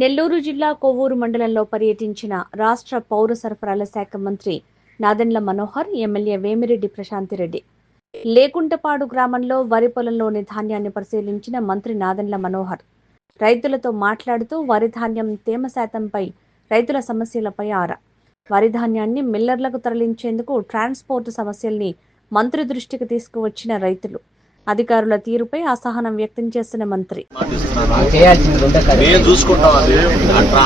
నెల్లూరు జిల్లా కొవ్వూరు మండలంలో పర్యటించిన రాష్ట్ర పౌర సరఫరాల శాఖ మంత్రి నాదెండ్ల మనోహర్, ఎమ్మెల్యే వేమిరెడ్డి ప్రశాంతిరెడ్డి లేకుంటపాడు గ్రామంలో వరి పొలంలోని ధాన్యాన్ని పరిశీలించిన మంత్రి నాదెండ్ల మనోహర్ రైతులతో మాట్లాడుతూ వరి ధాన్యం తేమ శాతంపై, రైతుల సమస్యలపై ఆరా. వరి ధాన్యాన్ని మిల్లర్లకు తరలించేందుకు ట్రాన్స్పోర్ట్ సమస్యల్ని మంత్రి దృష్టికి తీసుకువచ్చిన రైతులు, అధికారుల తీరుపై అసహనం వ్యక్తం చేసిన మంత్రి చూసుకుంటాం.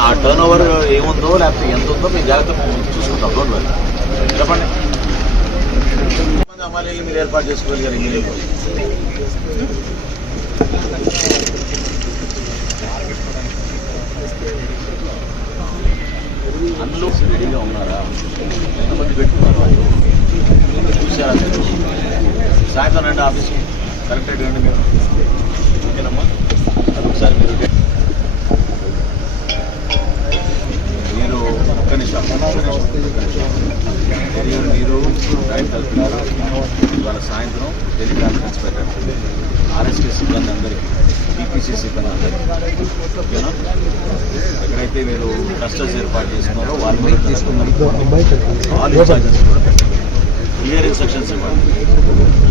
ఆ టర్న్ ఓవర్ ఏముందో లేకపోతే ఎంత ఉందో మేము జాగ్రత్త చూసుకుంటాం. చెప్పండి, అమ్మాయిలు మీరు ఏర్పాటు చేసుకోగలిగారు. అందులో రెడీగా ఉన్నారా? ఎంతమంది పెట్టుకున్నారు? చూసారా? సాయంత్రం రండి ఆఫీస్కి, కలెక్టరేట్ రండి మీరు. ఓకేనమ్మా, ఒకసారి మీరు ఒక్క నిమిషం మీరు రైట్ వెళ్తున్నారు. ఇవాళ సాయంత్రం టెలికాన్ఫరెన్స్ పెట్టండి ఆర్ఎస్కే సిబ్బంది అందరికీ, టీపీసీ సిబ్బంది అందరికీ. ఓకేనా? ఎక్కడైతే మీరు క్లస్టర్స్ ఏర్పాటు చేసుకున్నారో వాళ్ళు తీసుకున్నారు. ఆల్ ఇన్ఛార్జెస్ కూడా పెట్టండి. క్లియర్ ఇన్స్ట్రక్షన్స్ ఇవ్వండి.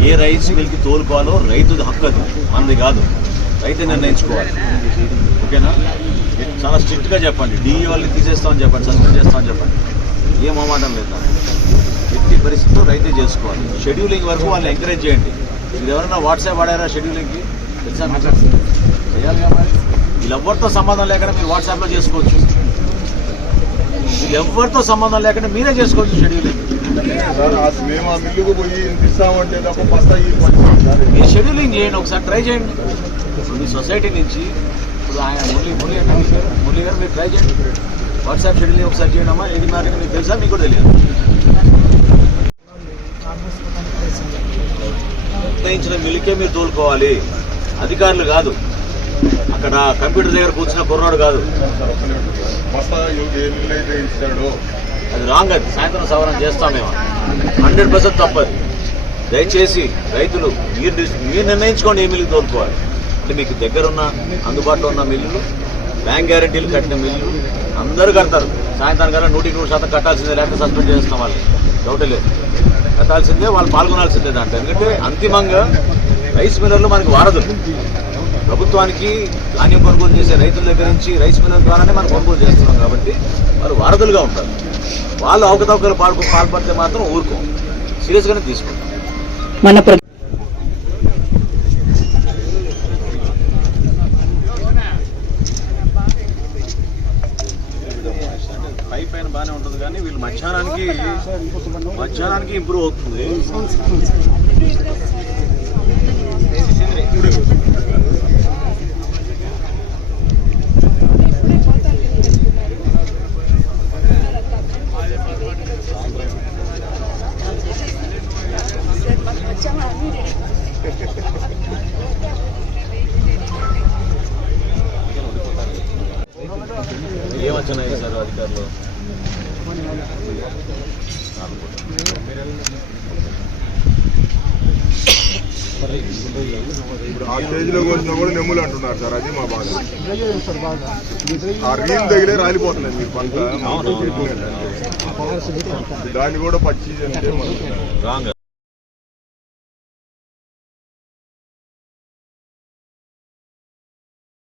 ఏ రైస్ వీళ్ళకి తోలుకోవాలో రైతుది హక్కు, అది మనది కాదు. రైతే నిర్ణయించుకోవాలి. ఓకేనా? చాలా స్ట్రిక్ట్గా చెప్పండి. డిఈ వాళ్ళని తీసేస్తామని చెప్పండి, సస్పెండ్ చేస్తామని చెప్పండి. ఏం అవ్వడం లేదా? ఎట్టి పరిస్థితుల్లో రైతే చేసుకోవాలి. షెడ్యూలింగ్ వరకు వాళ్ళని ఎంకరేజ్ చేయండి. మీరు ఎవరైనా వాట్సాప్ వాడారా షెడ్యూలింగ్కి? తెలుసా? చేయాలి కదా. వీళ్ళెవ్వరితో సంబంధం లేకుండా మీరు వాట్సాప్లో చేసుకోవచ్చు. వీళ్ళెవ్వరితో సంబంధం లేకుండా మీరే చేసుకోవచ్చు షెడ్యూలింగ్. మీరు షెడ్యూలింగ్ చేయండి, ఒకసారి ట్రై చేయండి. ఇప్పుడు మీ సొసైటీ నుంచి ఇప్పుడు ఆయన మురళి గారు మీరు ట్రై చేయండి. వాట్సాప్ షెడ్యూలింగ్ ఒకసారి చేయండి అమ్మా. ఏది మార్కెట్ మీకు తెలుసా? మీకు కూడా తెలియదు. నిర్ణయించిన మిల్లుకే మీరు తోలుకోవాలి, అధికారులు కాదు. అక్కడ కంప్యూటర్ దగ్గర కూర్చున్న కుర్రాడు కాదు. అది రాంగ్. అది సాయంత్రం సవరణ చేస్తాం మేము. 100% తప్పదు. దయచేసి రైతులు మీరు నిర్ణయించుకోండి ఏ మిల్లుకి తోలుకోవాలి. అంటే మీకు దగ్గరున్న అందుబాటులో ఉన్న మిల్లులు, బ్యాంక్ గ్యారెంటీలు కట్టిన మిల్లులు అందరూ కడతారు. సాయంత్రం కన్నా 100% కట్టాల్సిందే, లేకపోతే సస్పెండ్ చేస్తాం. వాళ్ళని డౌటే లేదు, కట్టాల్సిందే, వాళ్ళు పాల్గొనాల్సిందే దాంట్లో. ఎందుకంటే అంతిమంగా రైస్ మిల్లర్లు మనకి వారధులు. ప్రభుత్వానికి ధాన్యం కొనుగోలు చేసే రైతుల దగ్గర నుంచి రైస్ మిల్లర్ ద్వారానే మనం కొనుగోలు చేస్తున్నాం. కాబట్టి వాళ్ళు వారధులుగా ఉంటారు. వాళ్ళు అవకతవకలు పాల్పడితే మాత్రం ఊరుకోం, సీరియస్గానే తీసుకుంటాం. పైన బాగానే ఉంటుంది, కానీ వీళ్ళు మధ్యాహ్నానికి ఇంప్రూవ్ అవుతుంది. ఏమచ్చనా వేశారు అధికారులు? ఆ స్టేజ్ లో వచ్చినా కూడా నెమ్ములు అంటున్నారు సార్. అది మా బాధ. ఆ రీల్ తగిలే రాలిపోతున్నాయి మీరు పంట. దాన్ని కూడా పచ్చి అంటే